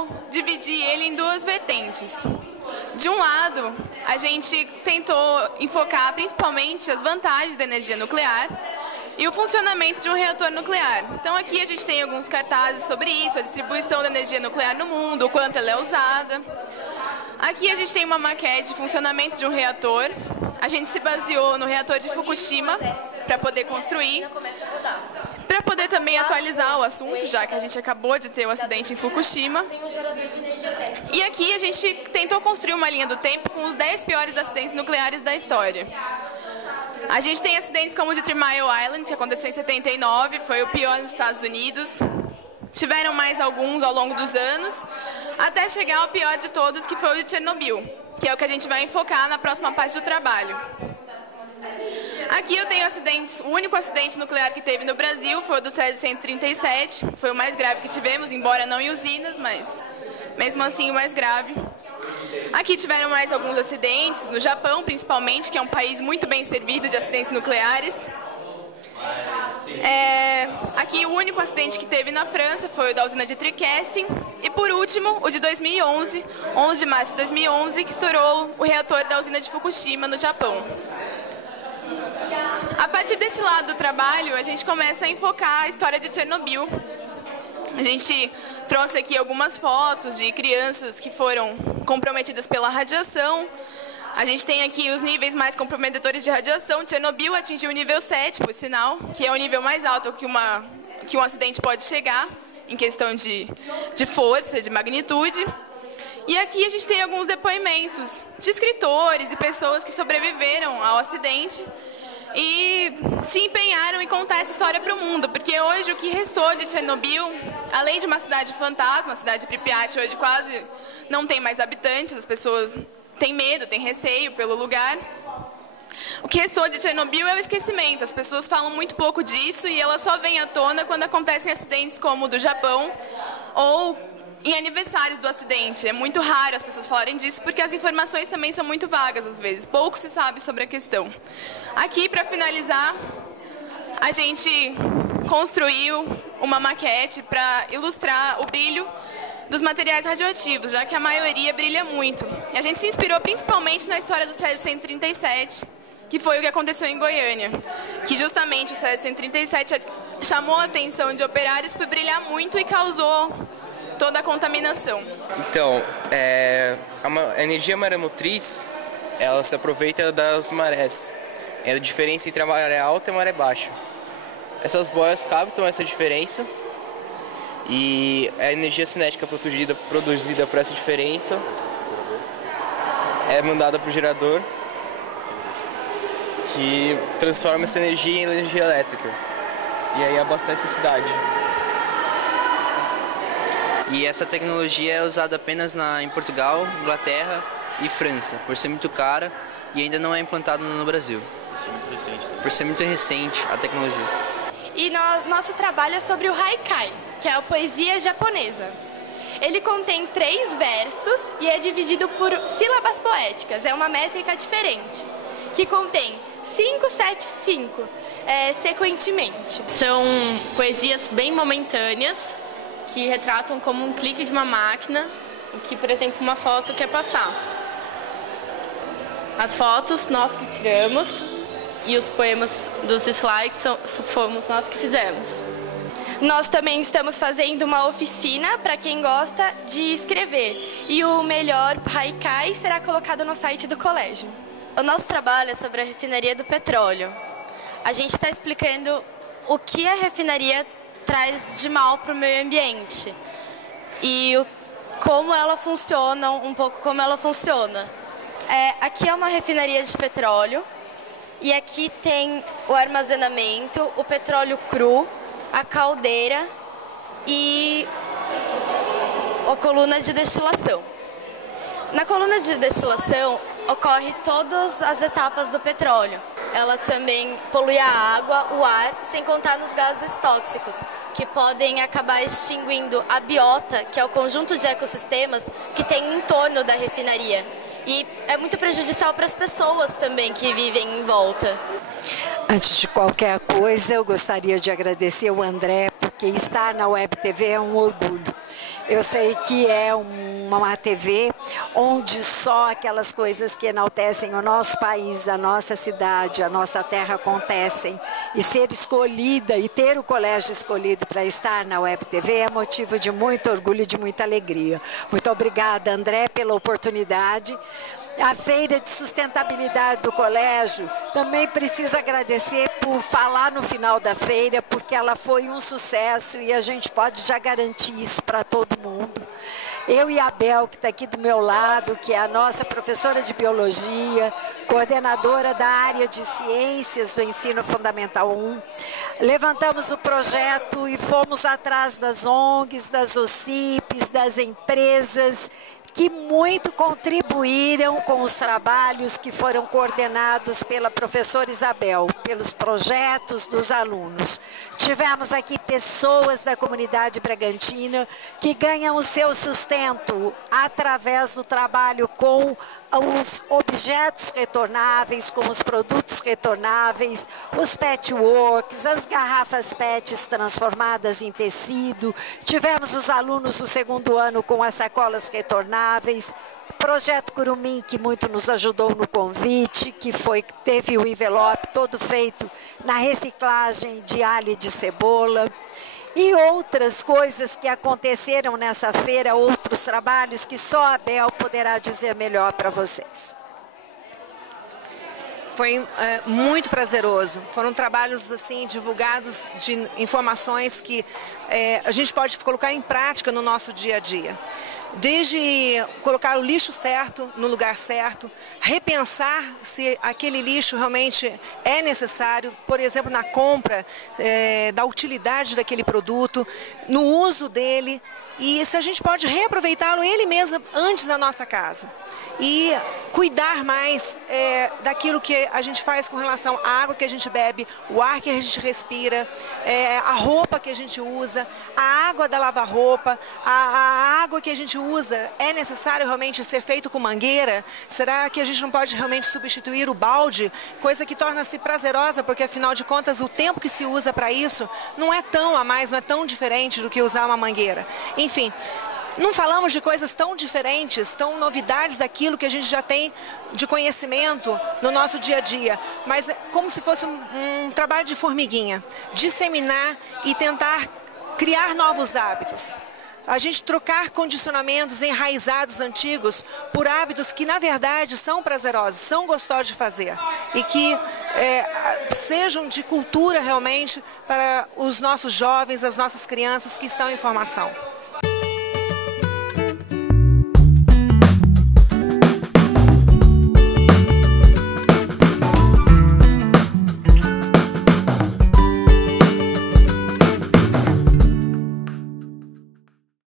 tentou dividir ele em duas vertentes. De um lado, a gente tentou enfocar principalmente as vantagens da energia nuclear e o funcionamento de um reator nuclear. Então aqui a gente tem alguns cartazes sobre isso, a distribuição da energia nuclear no mundo, o quanto ela é usada. Aqui a gente tem uma maquete de funcionamento de um reator. A gente se baseou no reator de Fukushima para poder construir, para poder também atualizar o assunto, já que a gente acabou de ter o acidente em Fukushima. E aqui a gente tentou construir uma linha do tempo com os 10 piores acidentes nucleares da história. A gente tem acidentes como o de 3 Mile Island, que aconteceu em 79, foi o pior nos Estados Unidos. Tiveram mais alguns ao longo dos anos, até chegar ao pior de todos, que foi o de Chernobyl, que é o que a gente vai enfocar na próxima parte do trabalho. Aqui eu tenho acidentes, o único acidente nuclear que teve no Brasil foi o do Césio 137, foi o mais grave que tivemos, embora não em usinas, mas mesmo assim o mais grave. Aqui tiveram mais alguns acidentes, no Japão principalmente, que é um país muito bem servido de acidentes nucleares. Aqui o único acidente que teve na França foi o da usina de Tricastin. E por último, o de 2011, 11 de março de 2011, que estourou o reator da usina de Fukushima, no Japão. A partir desse lado do trabalho, a gente começa a enfocar a história de Chernobyl. A gente trouxe aqui algumas fotos de crianças que foram comprometidas pela radiação. A gente tem aqui os níveis mais comprometedores de radiação. Chernobyl atingiu o nível 7, por sinal, que é o nível mais alto que um acidente pode chegar, em questão de força, de magnitude. E aqui a gente tem alguns depoimentos de escritores e pessoas que sobreviveram ao acidente e se empenharam em contar essa história para o mundo, porque hoje o que restou de Chernobyl, além de uma cidade fantasma, a cidade de Pripyat hoje quase não tem mais habitantes, as pessoas têm medo, têm receio pelo lugar. O que restou de Chernobyl é o esquecimento, as pessoas falam muito pouco disso e ela só vem à tona quando acontecem acidentes como o do Japão ou em aniversários do acidente. É muito raro as pessoas falarem disso, porque as informações também são muito vagas às vezes. Pouco se sabe sobre a questão. Aqui, para finalizar, a gente construiu uma maquete para ilustrar o brilho dos materiais radioativos, já que a maioria brilha muito. E a gente se inspirou principalmente na história do Césio 137, que foi o que aconteceu em Goiânia. Que justamente o Césio 137 chamou a atenção de operários por brilhar muito e causou toda a contaminação. Então, a energia maremotriz, ela se aproveita das marés. É a diferença entre a maré alta e a maré baixa. Essas boias captam essa diferença e a energia cinética produzida por essa diferença é mandada para o gerador, que transforma essa energia em energia elétrica e aí abastece a cidade. E essa tecnologia é usada apenas em Portugal, Inglaterra e França, por ser muito cara e ainda não é implantado no Brasil. Por ser muito recente a tecnologia. E nosso trabalho é sobre o haikai, que é a poesia japonesa. Ele contém 3 versos e é dividido por sílabas poéticas, é uma métrica diferente, que contém 5, 7, 5, sequentemente. São poesias bem momentâneas, que retratam como um clique de uma máquina, o que, por exemplo, uma foto quer passar. As fotos nós que tiramos e os poemas dos slides fomos nós que fizemos. Nós também estamos fazendo uma oficina para quem gosta de escrever e o melhor haikai será colocado no site do colégio. O nosso trabalho é sobre a refinaria do petróleo. A gente está explicando o que a refinaria traz de mal para o meio ambiente e como ela funciona, um pouco como ela funciona. Aqui é uma refinaria de petróleo e aqui tem o armazenamento, o petróleo cru, a caldeira e a coluna de destilação. Na coluna de destilação ocorre todas as etapas do petróleo. Ela também polui a água, o ar, sem contar nos gases tóxicos, que podem acabar extinguindo a biota, que é o conjunto de ecossistemas que tem em torno da refinaria. E é muito prejudicial para as pessoas também que vivem em volta. Antes de qualquer coisa, eu gostaria de agradecer o André, porque estar na Web TV é um orgulho. Eu sei que é uma TV onde só aquelas coisas que enaltecem o nosso país, a nossa cidade, a nossa terra acontecem. E ser escolhida e ter o colégio escolhido para estar na Web TV é motivo de muito orgulho e de muita alegria. Muito obrigada, André, pela oportunidade. A Feira de Sustentabilidade do Colégio, também preciso agradecer por falar no final da feira, porque ela foi um sucesso e a gente pode já garantir isso para todo mundo. Eu e a Bel, que está aqui do meu lado, que é a nossa professora de Biologia, coordenadora da área de Ciências do Ensino Fundamental 1, levantamos o projeto e fomos atrás das ONGs, das OCIPs, das empresas, que muito contribuíram com os trabalhos que foram coordenados pela professora Isabel, pelos projetos dos alunos. Tivemos aqui pessoas da comunidade bragantina que ganham o seu sustento através do trabalho com os objetos retornáveis, com os produtos retornáveis, os patchworks, as garrafas PETs transformadas em tecido. Tivemos os alunos do segundo ano com as sacolas retornáveis. Projeto Curumim, que muito nos ajudou no convite, que teve o envelope todo feito na reciclagem de alho e de cebola. E outras coisas que aconteceram nessa feira, outros trabalhos que só a Bel poderá dizer melhor para vocês. Foi muito prazeroso. Foram trabalhos assim divulgados de informações que a gente pode colocar em prática no nosso dia a dia. Desde colocar o lixo certo no lugar certo, repensar se aquele lixo realmente é necessário, por exemplo, na compra da utilidade daquele produto, no uso dele, e se a gente pode reaproveitá-lo ele mesmo antes da nossa casa. E cuidar mais daquilo que a gente faz com relação à água que a gente bebe, o ar que a gente respira, a roupa que a gente usa, a água da lava-roupa, a água que a gente usa, é necessário realmente ser feito com mangueira? Será que a gente não pode realmente substituir o balde? Coisa que torna-se prazerosa, porque afinal de contas o tempo que se usa para isso não é tão a mais, não é tão diferente do que usar uma mangueira. Enfim, não falamos de coisas tão diferentes, tão novidades daquilo que a gente já tem de conhecimento no nosso dia a dia, mas é como se fosse um trabalho de formiguinha, disseminar e tentar criar novos hábitos. A gente trocar condicionamentos enraizados antigos por hábitos que, na verdade, são prazerosos, são gostosos de fazer e que sejam de cultura realmente para os nossos jovens, as nossas crianças que estão em formação.